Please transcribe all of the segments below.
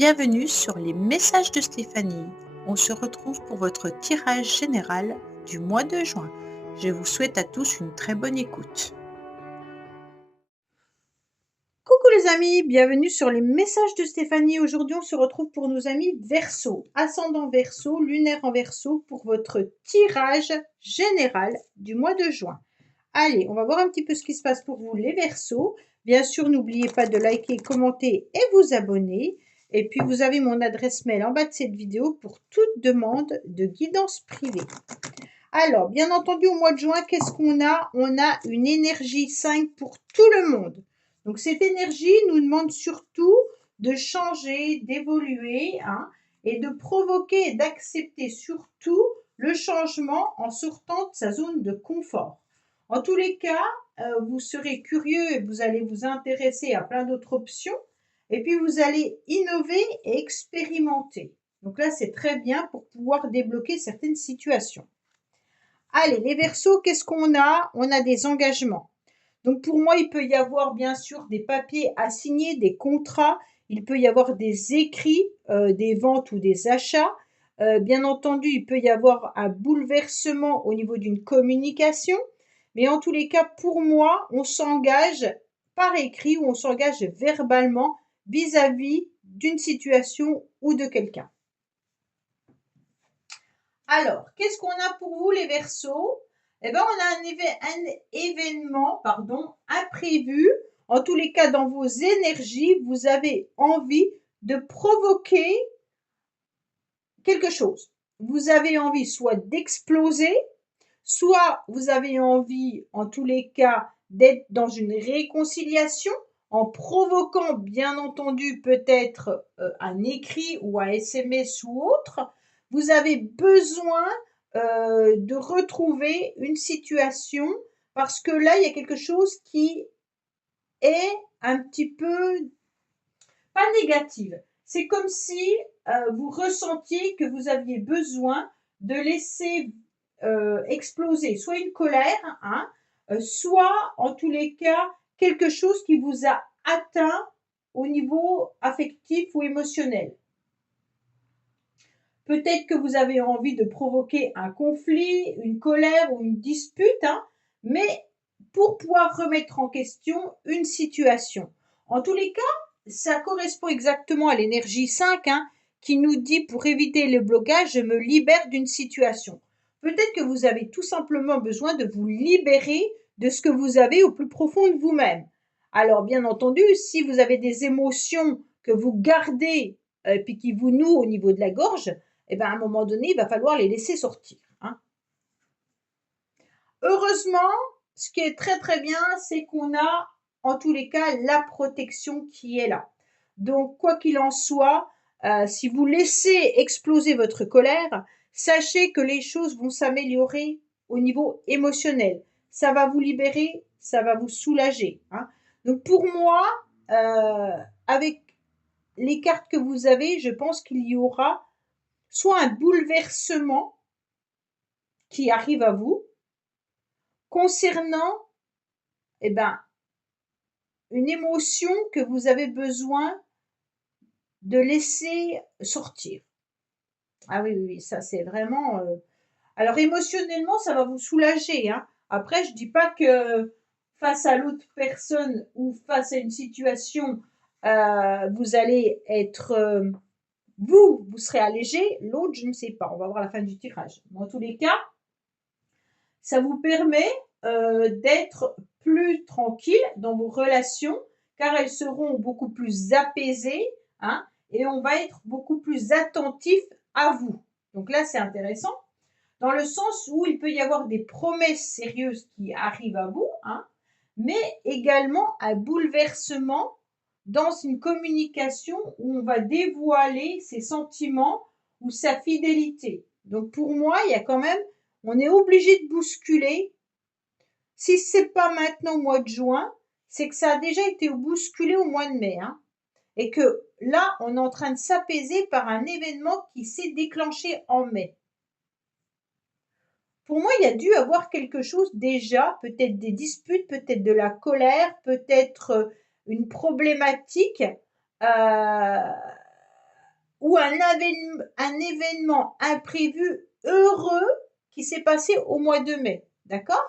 Bienvenue sur les messages de Stéphanie. On se retrouve pour votre tirage général du mois de juin. Je vous souhaite à tous une très bonne écoute. Coucou les amis, bienvenue sur les messages de Stéphanie. Aujourd'hui, on se retrouve pour nos amis Verseau, ascendant Verseau, lunaire en Verseau pour votre tirage général du mois de juin. Allez, on va voir un petit peu ce qui se passe pour vous les Verseaux. Bien sûr, n'oubliez pas de liker, commenter et vous abonner. Et puis, vous avez mon adresse mail en bas de cette vidéo pour toute demande de guidance privée. Alors, bien entendu, au mois de juin, qu'est-ce qu'on a? On a une énergie 5 pour tout le monde. Donc, cette énergie nous demande surtout de changer, d'évoluer et de provoquer et d'accepter surtout le changement en sortant de sa zone de confort. En tous les cas, vous serez curieux et vous allez vous intéresser à plein d'autres options. Et puis, vous allez innover et expérimenter. Donc là, c'est très bien pour pouvoir débloquer certaines situations. Allez, les Verseaux, qu'est-ce qu'on a? On a des engagements. Donc pour moi, il peut y avoir bien sûr des papiers à signer, des contrats. Il peut y avoir des écrits, des ventes ou des achats. Bien entendu, il peut y avoir un bouleversement au niveau d'une communication. Mais en tous les cas, pour moi, on s'engage par écrit ou on s'engage verbalement vis-à-vis d'une situation ou de quelqu'un. Alors, qu'est-ce qu'on a pour vous les Verseaux? Eh bien, on a un événement imprévu. En tous les cas, dans vos énergies, vous avez envie de provoquer quelque chose. Vous avez envie soit d'exploser, soit vous avez envie, en tous les cas, d'être dans une réconciliation en provoquant, bien entendu, peut-être un écrit ou un SMS ou autre. Vous avez besoin de retrouver une situation parce que là, il y a quelque chose qui est un petit peu pas négative. C'est comme si vous ressentiez que vous aviez besoin de laisser exploser soit une colère, soit en tous les cas quelque chose qui vous a atteint au niveau affectif ou émotionnel. Peut-être que vous avez envie de provoquer un conflit, une colère ou une dispute, mais pour pouvoir remettre en question une situation. En tous les cas, ça correspond exactement à l'énergie 5 qui nous dit pour éviter le blocage, je me libère d'une situation. Peut-être que vous avez tout simplement besoin de vous libérer de ce que vous avez au plus profond de vous-même. Alors bien entendu, si vous avez des émotions que vous gardez puis qui vous nouent au niveau de la gorge, eh bien, à un moment donné, il va falloir les laisser sortir. Heureusement, ce qui est très très bien, c'est qu'on a en tous les cas la protection qui est là. Donc, quoi qu'il en soit, si vous laissez exploser votre colère, sachez que les choses vont s'améliorer au niveau émotionnel. Ça va vous libérer, ça va vous soulager. Donc, pour moi, avec les cartes que vous avez, je pense qu'il y aura soit un bouleversement qui arrive à vous concernant une émotion que vous avez besoin de laisser sortir. Ah oui, oui, ça c'est vraiment... Alors émotionnellement, ça va vous soulager. Après, je ne dis pas que face à l'autre personne ou face à une situation, vous allez être... vous serez allégé, l'autre, je ne sais pas. On va voir la fin du tirage. Mais en tous les cas, ça vous permet d'être plus tranquille dans vos relations car elles seront beaucoup plus apaisées et on va être beaucoup plus attentif à vous. Donc là, c'est intéressant dans le sens où il peut y avoir des promesses sérieuses qui arrivent à vous, mais également un bouleversement dans une communication où on va dévoiler ses sentiments ou sa fidélité. Donc pour moi, il y a quand même, on est obligé de bousculer. Si ce n'est pas maintenant au mois de juin, c'est que ça a déjà été bousculé au mois de mai. Et que là, on est en train de s'apaiser par un événement qui s'est déclenché en mai. Pour moi, il y a dû avoir quelque chose déjà, peut-être des disputes, peut-être de la colère, peut-être une problématique ou un événement imprévu heureux qui s'est passé au mois de mai. D'accord?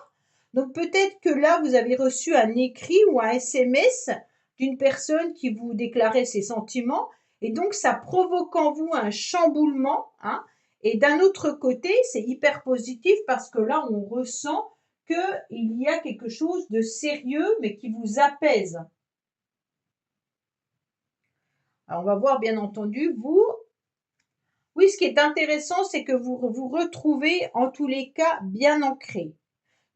Donc peut-être que là, vous avez reçu un écrit ou un SMS d'une personne qui vous déclarait ses sentiments et donc ça provoque en vous un chamboulement, hein. Et d'un autre côté, c'est hyper positif parce que là, on ressent qu'il y a quelque chose de sérieux mais qui vous apaise. Alors on va voir bien entendu, vous, oui, ce qui est intéressant, c'est que vous vous retrouvez en tous les cas bien ancré.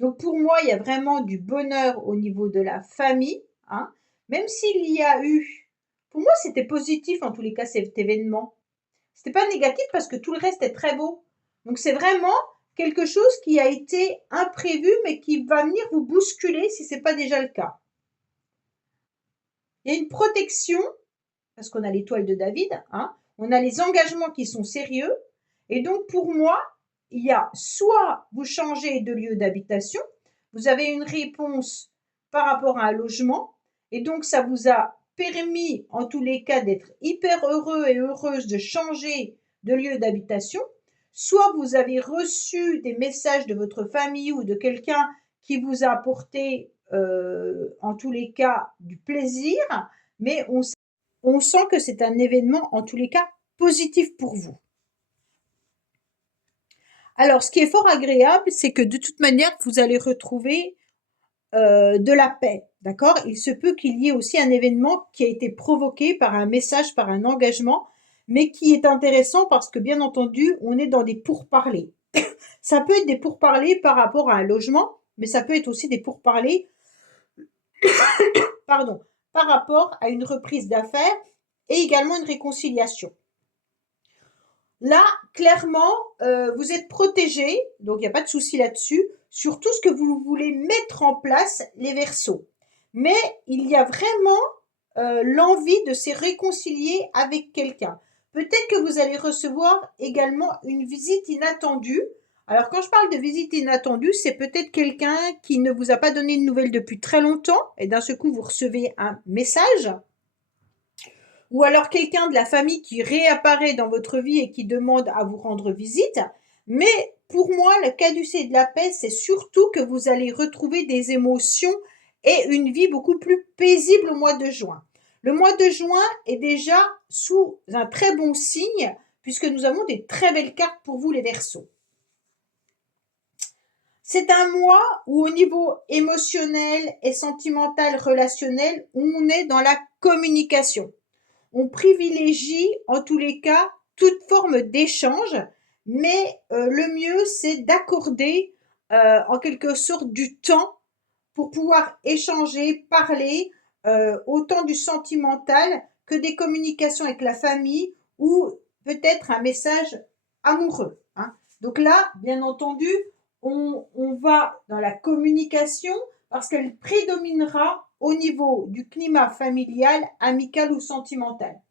Donc pour moi, il y a vraiment du bonheur au niveau de la famille, hein. Même s'il y a eu, pour moi, c'était positif en tous les cas cet événement. C'était pas négatif parce que tout le reste est très beau. Donc c'est vraiment quelque chose qui a été imprévu, mais qui va venir vous bousculer si c'est pas déjà le cas. Il y a une protection parce qu'on a l'étoile de David, hein. On a les engagements qui sont sérieux. Et donc, pour moi, il y a soit vous changez de lieu d'habitation, vous avez une réponse par rapport à un logement, et donc ça vous a permis, en tous les cas, d'être hyper heureux et heureuse de changer de lieu d'habitation, soit vous avez reçu des messages de votre famille ou de quelqu'un qui vous a apporté, en tous les cas, du plaisir, mais on sent que c'est un événement, en tous les cas, positif pour vous. Alors, ce qui est fort agréable, c'est que de toute manière, vous allez retrouver de la paix, d'accord? Il se peut qu'il y ait aussi un événement qui a été provoqué par un message, par un engagement, mais qui est intéressant parce que, bien entendu, on est dans des pourparlers. Ça peut être des pourparlers par rapport à un logement, mais ça peut être aussi des pourparlers, pardon, par rapport à une reprise d'affaires et également une réconciliation. Là, clairement, vous êtes protégé, donc il n'y a pas de souci là-dessus, sur tout ce que vous voulez mettre en place, les Verseaux. Mais il y a vraiment l'envie de se réconcilier avec quelqu'un. Peut-être que vous allez recevoir également une visite inattendue. Alors, quand je parle de visite inattendue, c'est peut-être quelqu'un qui ne vous a pas donné de nouvelles depuis très longtemps, et d'un seul coup, vous recevez un message. Ou alors quelqu'un de la famille qui réapparaît dans votre vie et qui demande à vous rendre visite. Mais pour moi, le caducée de la paix, c'est surtout que vous allez retrouver des émotions et une vie beaucoup plus paisible au mois de juin. Le mois de juin est déjà sous un très bon signe puisque nous avons des très belles cartes pour vous les Verseaux. C'est un mois où au niveau émotionnel et sentimental relationnel, on est dans la communication. On privilégie en tous les cas toute forme d'échange, mais le mieux c'est d'accorder en quelque sorte du temps pour pouvoir échanger, parler, autant du sentimental que des communications avec la famille ou peut-être un message amoureux, hein. Donc là, bien entendu, on va dans la communication parce qu'elle prédominera au niveau du climat familial, amical ou sentimental.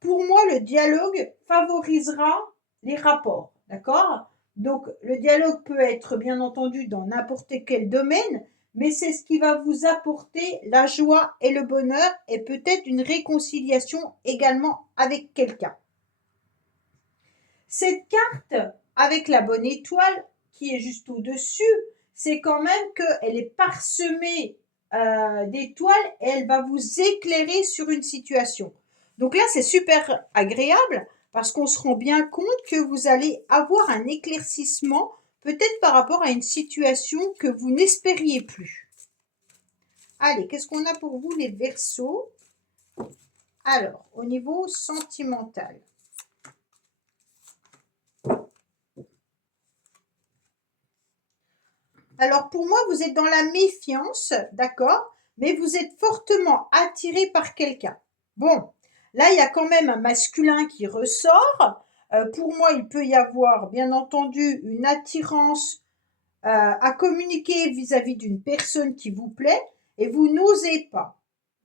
Pour moi, le dialogue favorisera les rapports, d'accord? Donc, le dialogue peut être bien entendu dans n'importe quel domaine, mais c'est ce qui va vous apporter la joie et le bonheur et peut-être une réconciliation également avec quelqu'un. Cette carte avec la bonne étoile qui est juste au-dessus, c'est quand même qu'elle est parsemée d'étoiles et elle va vous éclairer sur une situation. Donc là, c'est super agréable parce qu'on se rend bien compte que vous allez avoir un éclaircissement peut-être par rapport à une situation que vous n'espériez plus. Allez, qu'est-ce qu'on a pour vous les Verseaux? Alors, au niveau sentimental. Alors pour moi, vous êtes dans la méfiance, d'accord, mais vous êtes fortement attiré par quelqu'un. Bon, là, il y a quand même un masculin qui ressort. Pour moi, il peut y avoir, bien entendu, une attirance à communiquer vis-à-vis d'une personne qui vous plaît et vous n'osez pas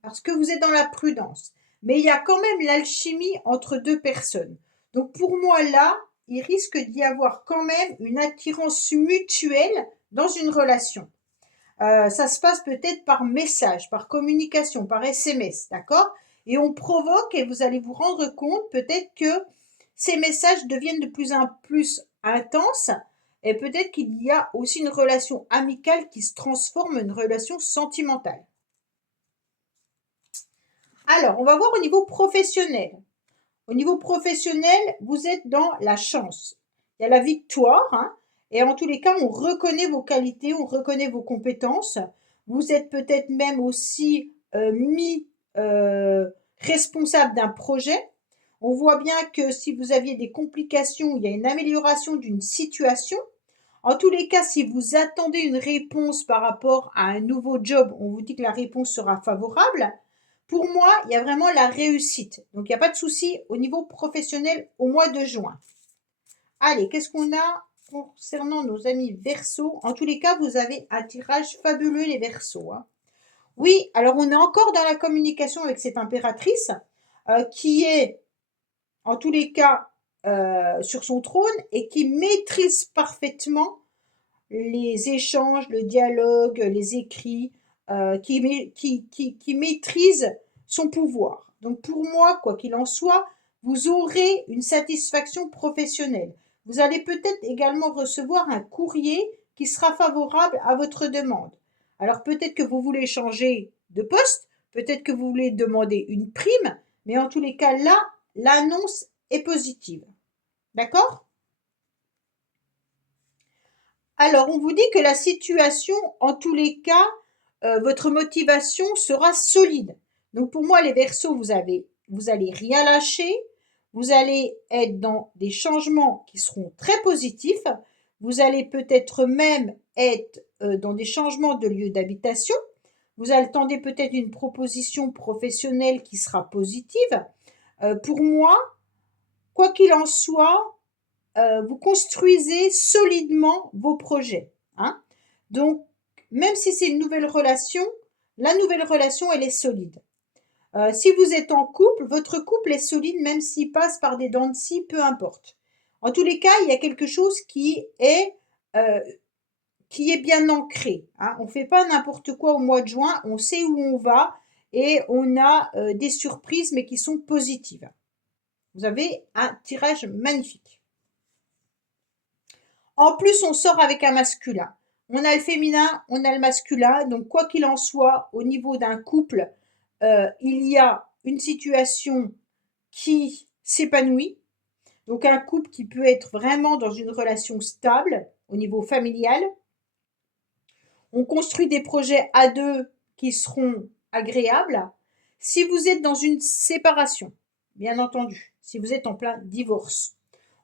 parce que vous êtes dans la prudence. Mais il y a quand même l'alchimie entre deux personnes. Donc pour moi, là, il risque d'y avoir quand même une attirance mutuelle dans une relation. Ça se passe peut-être par message, par communication, par SMS, d'accord? Et on provoque et vous allez vous rendre compte peut-être que ces messages deviennent de plus en plus intenses et peut-être qu'il y a aussi une relation amicale qui se transforme en une relation sentimentale. Alors, on va voir au niveau professionnel. Au niveau professionnel, vous êtes dans la chance. Il y a la victoire, hein, et en tous les cas, on reconnaît vos qualités, on reconnaît vos compétences. Vous êtes peut-être même aussi mis responsable d'un projet. On voit bien que si vous aviez des complications, il y a une amélioration d'une situation. En tous les cas, si vous attendez une réponse par rapport à un nouveau job, on vous dit que la réponse sera favorable. Pour moi, il y a vraiment la réussite. Donc, il n'y a pas de souci au niveau professionnel au mois de juin. Allez, qu'est-ce qu'on a concernant nos amis Verseau? En tous les cas, vous avez un tirage fabuleux, les Verseaux, hein. Oui, alors on est encore dans la communication avec cette impératrice qui est, en tous les cas, sur son trône et qui maîtrise parfaitement les échanges, le dialogue, les écrits, qui maîtrise son pouvoir. Donc pour moi, quoi qu'il en soit, vous aurez une satisfaction professionnelle. Vous allez peut-être également recevoir un courrier qui sera favorable à votre demande. Alors peut-être que vous voulez changer de poste, peut-être que vous voulez demander une prime, mais en tous les cas, là, l'annonce est positive. D'accord? Alors, on vous dit que la situation, en tous les cas, votre motivation sera solide. Donc, pour moi, les Verseaux, vous allez rien lâcher. Vous allez être dans des changements qui seront très positifs. Vous allez peut-être même être dans des changements de lieu d'habitation. Vous attendez peut-être une proposition professionnelle qui sera positive. Pour moi, quoi qu'il en soit, vous construisez solidement vos projets, hein. Donc, même si c'est une nouvelle relation, la nouvelle relation, elle est solide. Si vous êtes en couple, votre couple est solide même s'il passe par des dents de scie, peu importe. En tous les cas, il y a quelque chose euh, qui est bien ancré, hein. On ne fait pas n'importe quoi au mois de juin, on sait où on va et on a des surprises mais qui sont positives. Vous avez un tirage magnifique. En plus, on sort avec un masculin. On a le féminin, on a le masculin. Donc, quoi qu'il en soit, au niveau d'un couple, il y a une situation qui s'épanouit. Donc, un couple qui peut être vraiment dans une relation stable au niveau familial. On construit des projets à deux qui seront agréables. Si vous êtes dans une séparation, bien entendu, si vous êtes en plein divorce,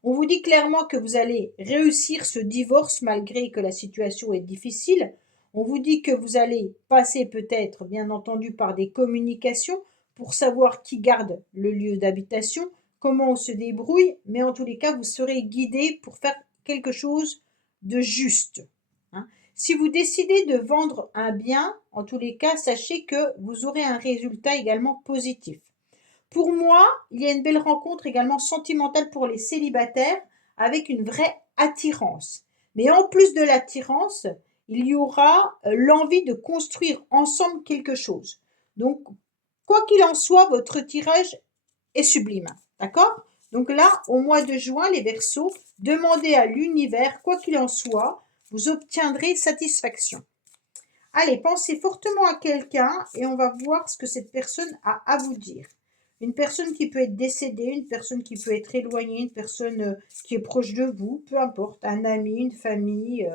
on vous dit clairement que vous allez réussir ce divorce malgré que la situation est difficile. On vous dit que vous allez passer peut-être, bien entendu, par des communications pour savoir qui garde le lieu d'habitation, comment on se débrouille, mais en tous les cas, vous serez guidé pour faire quelque chose de juste, hein. Si vous décidez de vendre un bien, en tous les cas, sachez que vous aurez un résultat également positif. Pour moi, il y a une belle rencontre également sentimentale pour les célibataires avec une vraie attirance. Mais en plus de l'attirance, il y aura l'envie de construire ensemble quelque chose. Donc, quoi qu'il en soit, votre tirage est sublime. D'accord? Donc là, au mois de juin, les Verseaux, demandez à l'univers, quoi qu'il en soit, vous obtiendrez satisfaction. Allez, pensez fortement à quelqu'un et on va voir ce que cette personne a à vous dire. Une personne qui peut être décédée, une personne qui peut être éloignée, une personne qui est proche de vous, peu importe, un ami, une famille.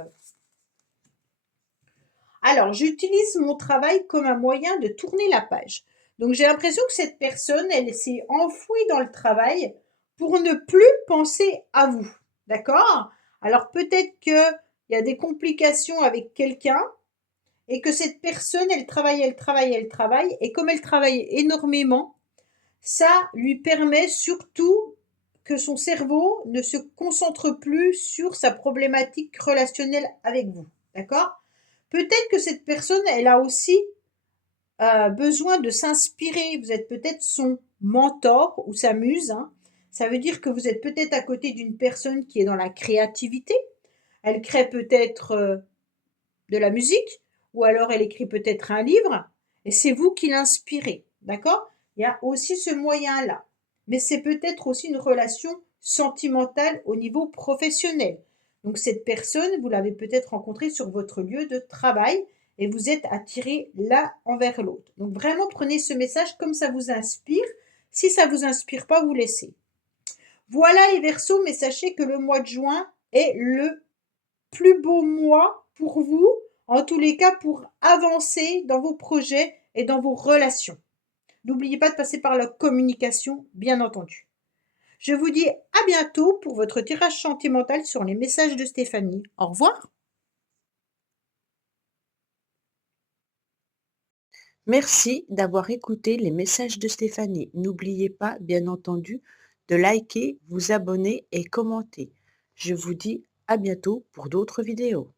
Alors, j'utilise mon travail comme un moyen de tourner la page. Donc, j'ai l'impression que cette personne, elle s'est enfouie dans le travail pour ne plus penser à vous. D'accord? Alors, peut-être qu'il y a des complications avec quelqu'un et que cette personne, elle travaille, elle travaille, elle travaille. Et comme elle travaille énormément, ça lui permet surtout que son cerveau ne se concentre plus sur sa problématique relationnelle avec vous. D'accord? Peut-être que cette personne, elle a aussi besoin de s'inspirer. Vous êtes peut-être son mentor ou sa muse, hein. Ça veut dire que vous êtes peut-être à côté d'une personne qui est dans la créativité. Elle crée peut-être de la musique ou alors elle écrit peut-être un livre et c'est vous qui l'inspirez. D'accord? Il y a aussi ce moyen-là. Mais c'est peut-être aussi une relation sentimentale au niveau professionnel. Donc cette personne, vous l'avez peut-être rencontrée sur votre lieu de travail et vous êtes attirés l'un envers l'autre. Donc vraiment prenez ce message comme ça vous inspire. Si ça ne vous inspire pas, vous laissez. Voilà les Verseaux, mais sachez que le mois de juin est le plus beau mois pour vous, en tous les cas pour avancer dans vos projets et dans vos relations. N'oubliez pas de passer par la communication, bien entendu. Je vous dis à bientôt pour votre tirage sentimental sur les messages de Stéphanie. Au revoir. Merci d'avoir écouté les messages de Stéphanie. N'oubliez pas, bien entendu, de liker, vous abonner et commenter. Je vous dis à bientôt pour d'autres vidéos.